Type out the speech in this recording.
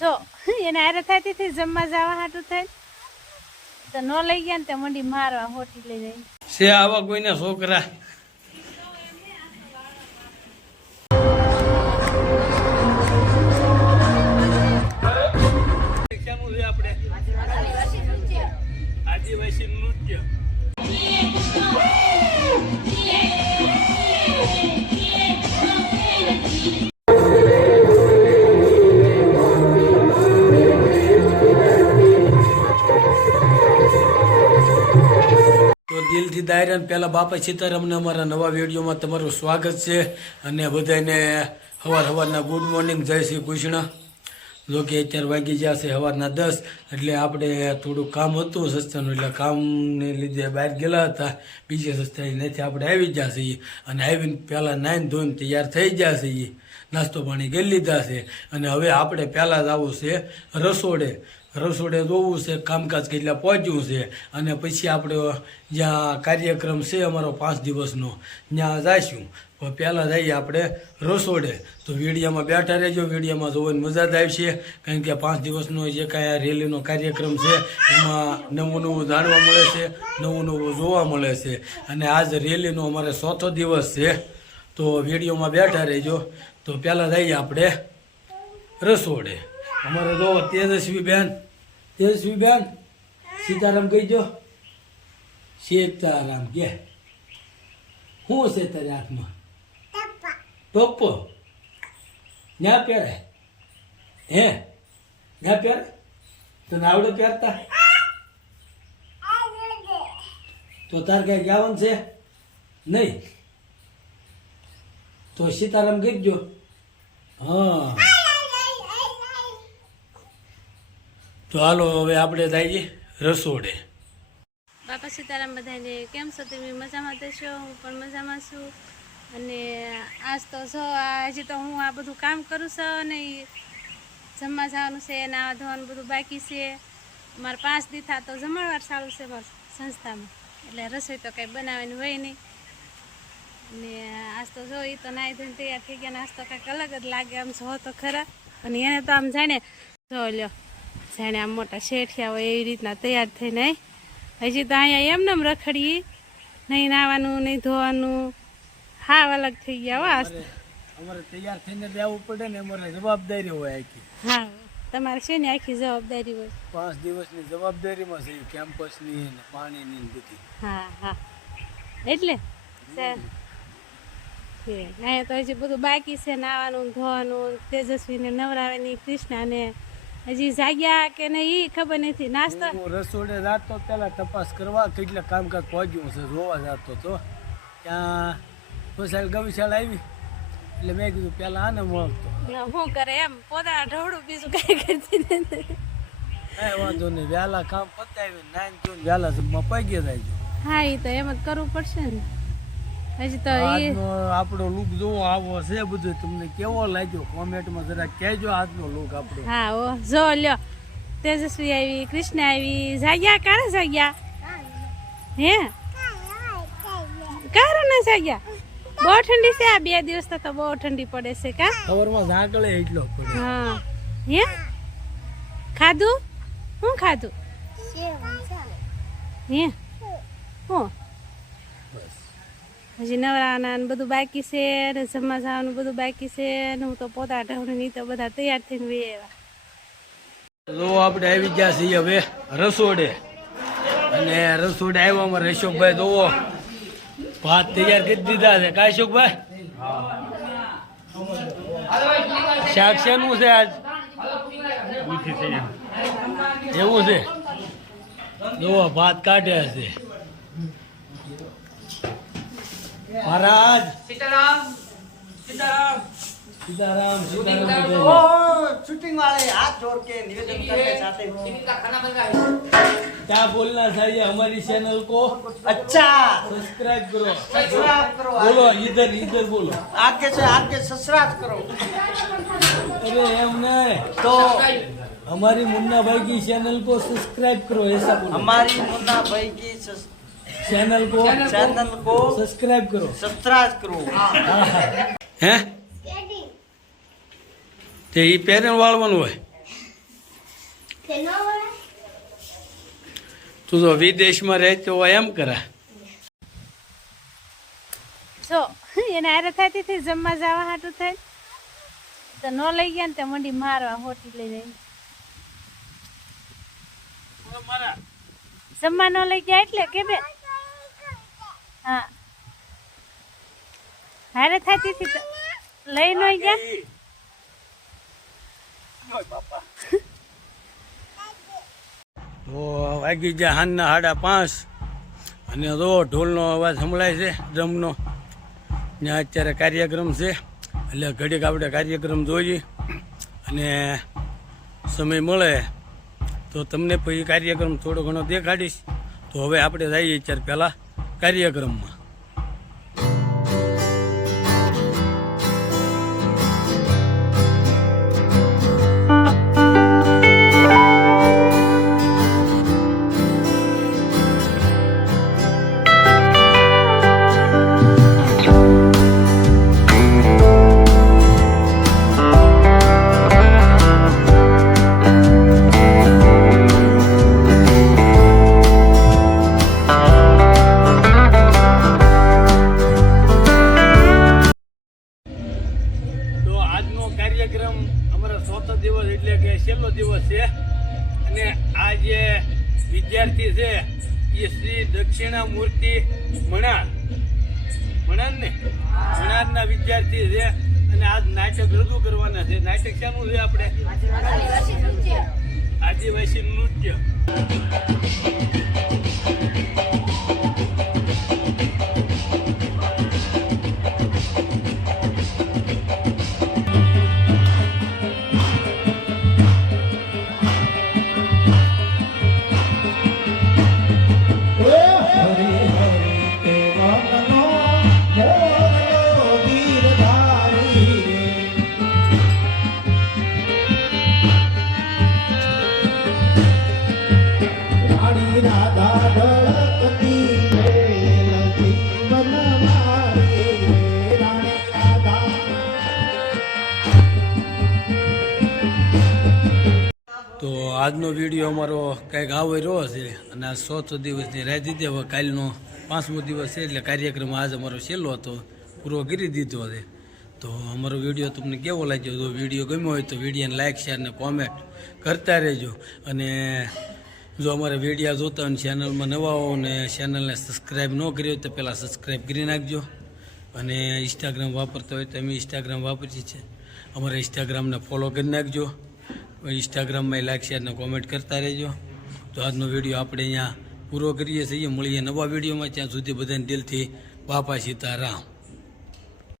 જો, એને આરે થતી હતી, જમવા જવા હાટું થાય તો ન લઈ ગયા ને તે મંડી મારવા હોટી લઈ જાય છે આવા કોઈને છોકરા. દિલથી પહેલાં બાપા સીતારામને અમારા નવા વિડીયોમાં તમારું સ્વાગત છે. અને બધાને સવાર સવારના ગુડ મોર્નિંગ જય શ્રી કૃષ્ણ. જો કે અત્યારે વાગી ગયા છે સવારના દસ, એટલે આપણે થોડું કામ હતું સસ્તાનું, એટલે કામને લીધે બહાર ગયેલા હતા. બીજે સસ્તા નથી, આપણે આવી ગયા છીએ. અને આવીને પહેલાં નાઈન ધોઈને તૈયાર થઈ ગયા છીએ. નાસ્તો પાણી કરી લીધા છે. અને હવે આપણે પહેલાં જ આવવું છે રસોડે. રસોડે જોવું છે, કામકાજ કેટલા પહોંચ્યું છે. અને પછી આપણે જ્યાં કાર્યક્રમ છે અમારો પાંચ દિવસનો, ત્યાં જઈશું. પહેલાં જઈએ આપણે રસોડે. તો વિડીયામાં બેઠા રહેજો, વિડીયામાં જોવાની મજા જ આવશે. કારણ કે પાંચ દિવસનો જે કાંઈ આ રેલીનો કાર્યક્રમ છે, એમાં નવું નવું જાણવા મળે છે, નવું નવું જોવા મળે છે. અને આજ રેલીનો અમારે ચોથો દિવસ છે. તો વિડીયોમાં બેઠા રહેજો. તો પહેલાં જઈએ આપણે રસોડે. અમારે જો તેજસ્વી બેન તેજસ્વી બેન સીતારામ કહીજો સીતારામ કે શું છે તારી હાથમાં? ટોપો ન્યા પહેરે? હે? ન્યા પહેરે? તને આવડે પહેરતા? તો તાર કઈ જવાનું છે? નહીં. તો સીતારામ કહીજો હા. તો હાલો, હવે આપણે જઈએ રસોડે. બાપા સીતારામ બધાને કેમ છો તમે? મજામાં છો? હું પણ મજામાં છું. અને આજ તો જો હજી તો હું આ બધું કામ કરું છું અને જમવા જવાનું છે નાવા ધોવાનું બધું બાકી છે. મારે પાંચ દી થા તો જમણવાર ચાલુ છે મારી સંસ્થામાં. એટલે રસોઈ તો કંઈ બનાવવાની હોય નહીં. અને આજ તો જો એ તો નાઈ ધોઈને તૈયાર થઈ ગયા નાસ્તો કંઈક અલગ જ લાગે આમ જો તો ખરા. અને એને તો આમ જાણે જો લ્યો જાણે આમ મોટા શેઠિયા હોય એવી રીતના તૈયાર થઈને. હજી તો અહીંયા એમને એમ રખડી નહીં નાવાનું નહીં ધોવાનું. હાવ અલગ થઈ ગયા હો આજ તો. અમારે તૈયાર થઈને જવું પડે ને અમારે જવાબદારી હોય આખી. હા તમારે છે ને આખી જવાબદારી હોય. પાંચ દિવસની જવાબદારીમાં છે કેમ્પસની ને પાણીની બધી. હા હા. એટલે? છે. છે. અહીંયા તો હજી બધું બાકી છે નાવાનું ધોવાનું તેજસ્વીને નવરાવાની કૃષ્ણાને. હજી જાગ્યા કે નહીં એ ખબર નથી. નાસ્તો હું રસોડે રાતો પેલા તપાસ કરવા કેટલા કામકાજ પહોંચ્યું છે જોવા જતો તો. ત્યાં ગૌશાળ ગૌશાળ આવી. એટલે મેં કીધું પેલા આને મળતો. શું કરે એમ? પોતા ઢવડું બીજું કઈ કરતી નથી. કાંઈ વાંધો નહીં. વહેલા કામ પતાવી નાઈન જોઈને વહેલા જમવા પગી જાય હા એ તો એમ જ કરવું પડશે ને. હજી તો એ આજનો આપણો લુક જોવો આવો છે બધું. તમને કેવો લાગ્યો? કોમેન્ટમાં જરા કહેજો આજનો લુક આપણો. હા ઓ જો લ્યો. તેજસ્વી આવી કૃષ્ણ આવી. જાગ્યા? કારે જાગ્યા? હે? કારે ના જાગ્યા? બહુ ઠંડી છે આ બે દિવસ તો તો બહુ ઠંડી પડે છે કા? ખબરમાં ઝાકળે એટલો પડે. હા. હે? ખાધું? શું ખાધું? હે? હું? હજી નવરાના બધું બાકી છે ને જવાનું બધું બાકી છે ને હું તો પોતા ઢવણી ની તો બધા તૈયાર થઈને વે લો આપણે આવી ગયા છીએ હવે રસોડે. અને રસોડે આવ્યામાં રેશોકભાઈ જોવો ભાત તૈયાર કરી દીધા છે. કાંઈ અશોકભાઈ? શાક શેનું છે આજ? એવું છે. જોવો ભાત કાઢ્યા છે. મહારાજ સીતારામ સીતારામ સીતારામ સીતારામ शूटिंग वाले हाथ जोड़ के निवेदन करना चाहते हो क्या बोलना चाहिए हमारी चैनल को अच्छा सब्सक्राइब करो सब्सक्राइब करो बोलो इधर इधर बोलो आगे से आगे सब्सक्राइब करो अरे एम नहीं तो हमारी मुन्ना भाई की चैनल को सब्सक्राइब करो ऐसा बोलो हमारी मुन्ना भाई की सस- चैनल को चैनल को सब्सक्राइब करो सब्सक्राइब करो હે તે ઈ પેરેન વાળવાનું હોય તું તો વિદેશમાં રહેતો હોય એમ કરા જો એને હારે થતી હતી જમવા જવા હાટું થઈ તો ન લઈ ગયા ને તે મંડી મારવા હોટી લઈ જઈ જમવા ન લઈ ગયા એટલે કે બે હારે થતી હતી તો લઈ નો ગયા ઓ, વાગી ગયા હાનના સાડા પાંચ. અને રો ઢોલનો અવાજ સંભળાય છે ડ્રમનો. ત્યાં અત્યારે કાર્યક્રમ છે. એટલે ઘડીક આપણે કાર્યક્રમ જોઈએ. અને સમય મળે તો તમને પછી કાર્યક્રમ થોડો ઘણો દેખાડીશ. તો હવે આપણે જઈએ અત્યારે પહેલાં કાર્યક્રમમાં. આ વિદ્યાર્થી છે, એ શ્રી દક્ષિણા મૂર્તિ મણાર. મણાર ને? મણારના વિદ્યાર્થી છે અને આજ નાટક રજૂ કરવાના છે. નાટક શાનું છે આપણે? આદિવાસી નૃત્ય. આજનો વીડિયો અમારો કંઈક આવો રહ્યો છે અને આ ચોથો દિવસની રાતી દીધી હવે કાલનો પાંચમો દિવસ છે એટલે કાર્યક્રમ આજ અમારો છેલ્લો હતો, પૂરો કરી દીધો છે. તો અમારો વીડિયો તમને કેવો લાગ્યો? જો વીડિયો ગમ્યો હોય તો વિડીયોને લાઇક શેર ને કોમેન્ટ કરતા રહેજો. અને જો અમારા વિડીયા જોતા હોય ચેનલમાં નવા હો ને ચેનલને સબસ્ક્રાઈબ ન કરી હોય તો પહેલાં સબસ્ક્રાઈબ કરી નાખજો. અને ઇન્સ્ટાગ્રામ વાપરતા હોય તો અમે ઇન્સ્ટાગ્રામ વાપરીએ છીએ. અમારા ઇન્સ્ટાગ્રામને ફોલો કરી નાખજો. ઇન્સ્ટાગ્રામમાં લાઈક શેર અને કોમેન્ટ કરતા રહેજો. તો આજનો વીડિયો આપણે અહીંયા પૂરો કરીએ છીએ. મળીએ નવા વિડીયોમાં ત્યાં સુધી બધાને દિલથી બાપા સીતારામ.